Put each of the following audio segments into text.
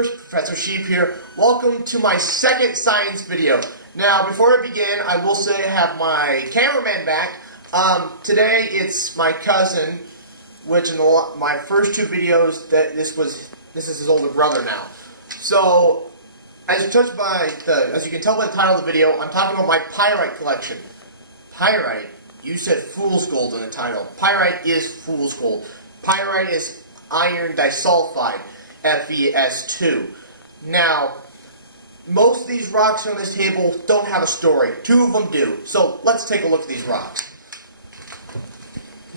viewers, Professor Sheep here. Welcome to my second science video. Now, before I begin, I will say I have my cameraman back. Today it's my cousin, which in my first two videos, this is his older brother now. So, as you can tell by the title of the video, I'm talking about my pyrite collection. Pyrite? You said fool's gold in the title. Pyrite is fool's gold. Pyrite is iron disulfide, FeS2. Now, most of these rocks on this table don't have a story. Two of them do. So let's take a look at these rocks.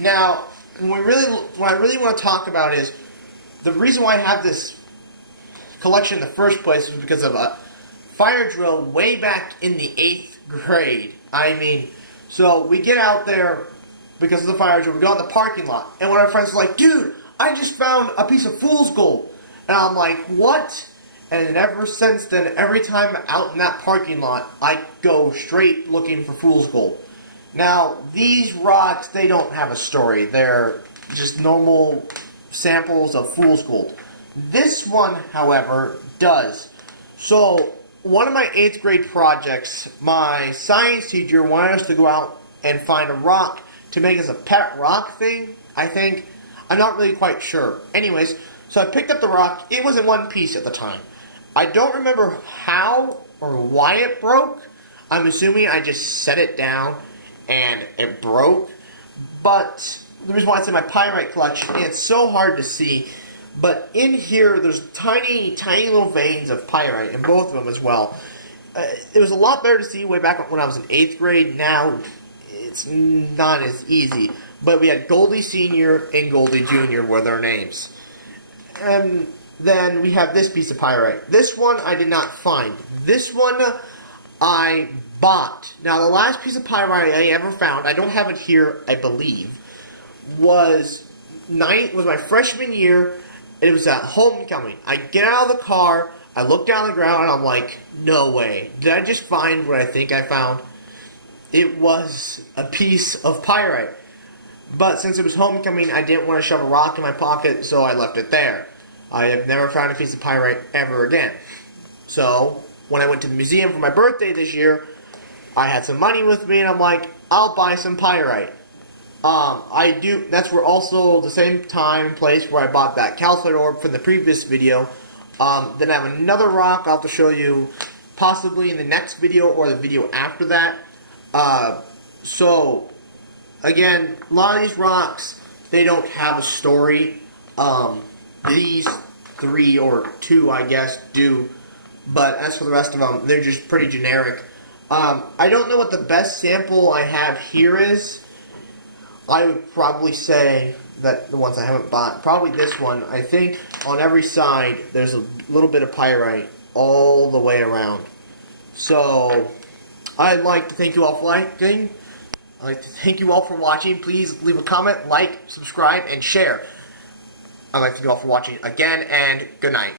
Now, what I really want to talk about is the reason why I have this collection in the first place was because of a fire drill way back in the 8th grade. So we get out there because of the fire drill. We go out in the parking lot, and one of our friends is like, "Dude, I just found a piece of fool's gold." And I'm like, "What?" And ever since then, every time I'm out in that parking lot, I go straight looking for fool's gold. Now, these rocks, they don't have a story. They're just normal samples of fool's gold. This one, however, does. So, one of my 8th grade projects, my science teacher wanted us to go out and find a rock to make as a pet rock thing, I think. I'm not really quite sure. Anyways, so I picked up the rock. It was in one piece at the time. I don't remember how or why it broke. I'm assuming I just set it down and it broke. But the reason why it's in my pyrite collection, it's so hard to see. But in here, there's tiny, tiny little veins of pyrite in both of them as well. It was a lot better to see way back when I was in 8th grade. Now, it's not as easy. But we had Goldie Sr. and Goldie Jr. were their names. And then we have this piece of pyrite. This one I did not find. This one I bought. Now, the last piece of pyrite I ever found, I don't have it here, I believe, was my freshman year. It was at homecoming. I get out of the car, I look down the ground, and I'm like, no way. Did I just find what I think I found? It was a piece of pyrite. But since it was homecoming, I didn't want to shove a rock in my pocket, so I left it there. I have never found a piece of pyrite ever again. So, when I went to the museum for my birthday this year, I had some money with me, and I'm like, I'll buy some pyrite. That's where also the same time and place where I bought that calcite orb from the previous video. Then I have another rock I'll have to show you possibly in the next video or the video after that. So, again, a lot of these rocks, they don't have a story. These 3 or 2, I guess, do. But as for the rest of them, they're just pretty generic. I don't know what the best sample I have here is. I would probably say that the ones I haven't bought, probably this one. I think on every side there's a little bit of pyrite all the way around. So I'd like to thank you all for liking. I'd like to thank you all for watching. Please leave a comment, like, subscribe, and share. I'd like to thank you all for watching again, and good night.